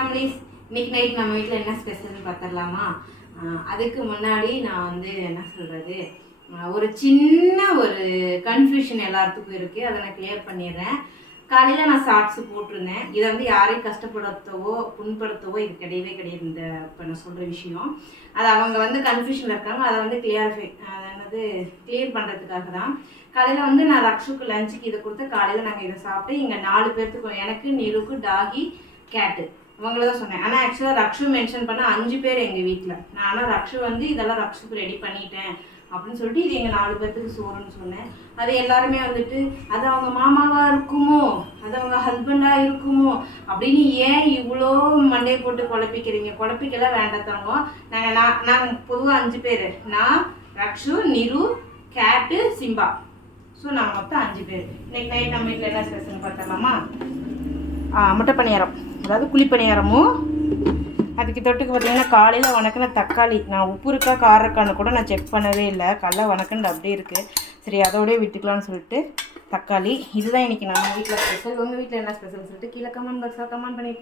Families, இன்னைக்கு night நம்ம வீட்டில் என்ன ஸ்பெஷல்னு பார்த்துடலாமா? அதுக்கு முன்னாடி நான் வந்து என்ன சொல்கிறது, ஒரு சின்ன ஒரு கன்ஃபியூஷன் எல்லாத்துக்கும் இருக்குது. அதை நான் கிளியர் பண்ணிடுறேன். காலையில் நான் ஷார்ட்ஸு போட்டிருந்தேன். இதை வந்து யாரையும் கஷ்டப்படுத்தவோ புண்படுத்தவோ இது கிடையவே கிடையாது. இந்த இப்போ நான் சொல்கிற விஷயம் அது அவங்க வந்து கன்ஃபியூஷனில் இருக்காங்க. அதை வந்து கிளியர் பண்ணுறதுக்காக தான். காலையில் வந்து நான் ரக்ஷுக்கு லஞ்சுக்கு இதை கொடுத்து காலையில் நாங்கள் இதை சாப்பிட்டு இங்கே 4 பேர்த்துக்கும், எனக்கு, நிருக்கு, டாகி, கேட்டு இவங்கள தான் சொன்னேன். ஆனால் ஆக்சுவலாக ரக்ஷு மென்ஷன் பண்ண 5 பேர் எங்கள் வீட்டில். நான் ஆனால் ரக்ஷு வந்து இதெல்லாம் ரக்ஷுக்கு ரெடி பண்ணிட்டேன் அப்படின்னு சொல்லிட்டு இது எங்கள் 4 பேர்த்துக்கு சோறுன்னு சொன்னேன். அது எல்லாருமே வந்துட்டு அது அவங்க மாமாவாக இருக்குமோ, அது அவங்க ஹஸ்பண்டாக இருக்குமோ அப்படின்னு ஏன் இவ்வளோ மண்டையை போட்டு குழப்பிக்கெல்லாம் வேண்டாத்தவங்க. நாங்கள் பொதுவாக 5 பேர், நான், ரக்ஷு, நிரு, கேட்டு, சிம்பா. ஸோ நாங்கள் மொத்தம் 5 பேர். இன்னைக்கு நைட் நம்ம வீட்டில் என்ன ஸ்பெஷல்னு பார்த்துடலாமா? முட்டை பணியாரம், அதாவது குழிப்பணியாரமும் அதுக்கு தொட்டுக்கு பார்த்தீங்கன்னா காலையில் வணக்கின தக்காளி. நான் உப்பு இருக்கா காரம் இருக்கான்னு கூட நான் செக் பண்ணவே இல்லை. காலைல வணக்கண்டு அப்படியே இருக்குது. சரி அதோடய விட்டுக்கலாம்னு சொல்லிட்டு தக்காளி. இதுதான் இன்றைக்கி நம்ம வீட்டில் ஸ்பெஷல். உங்கள் வீட்டில் என்ன ஸ்பெஷல்னு சொல்லிட்டு கீழே கமெண்ட் பாக்ஸில் கமெண்ட் பண்ணி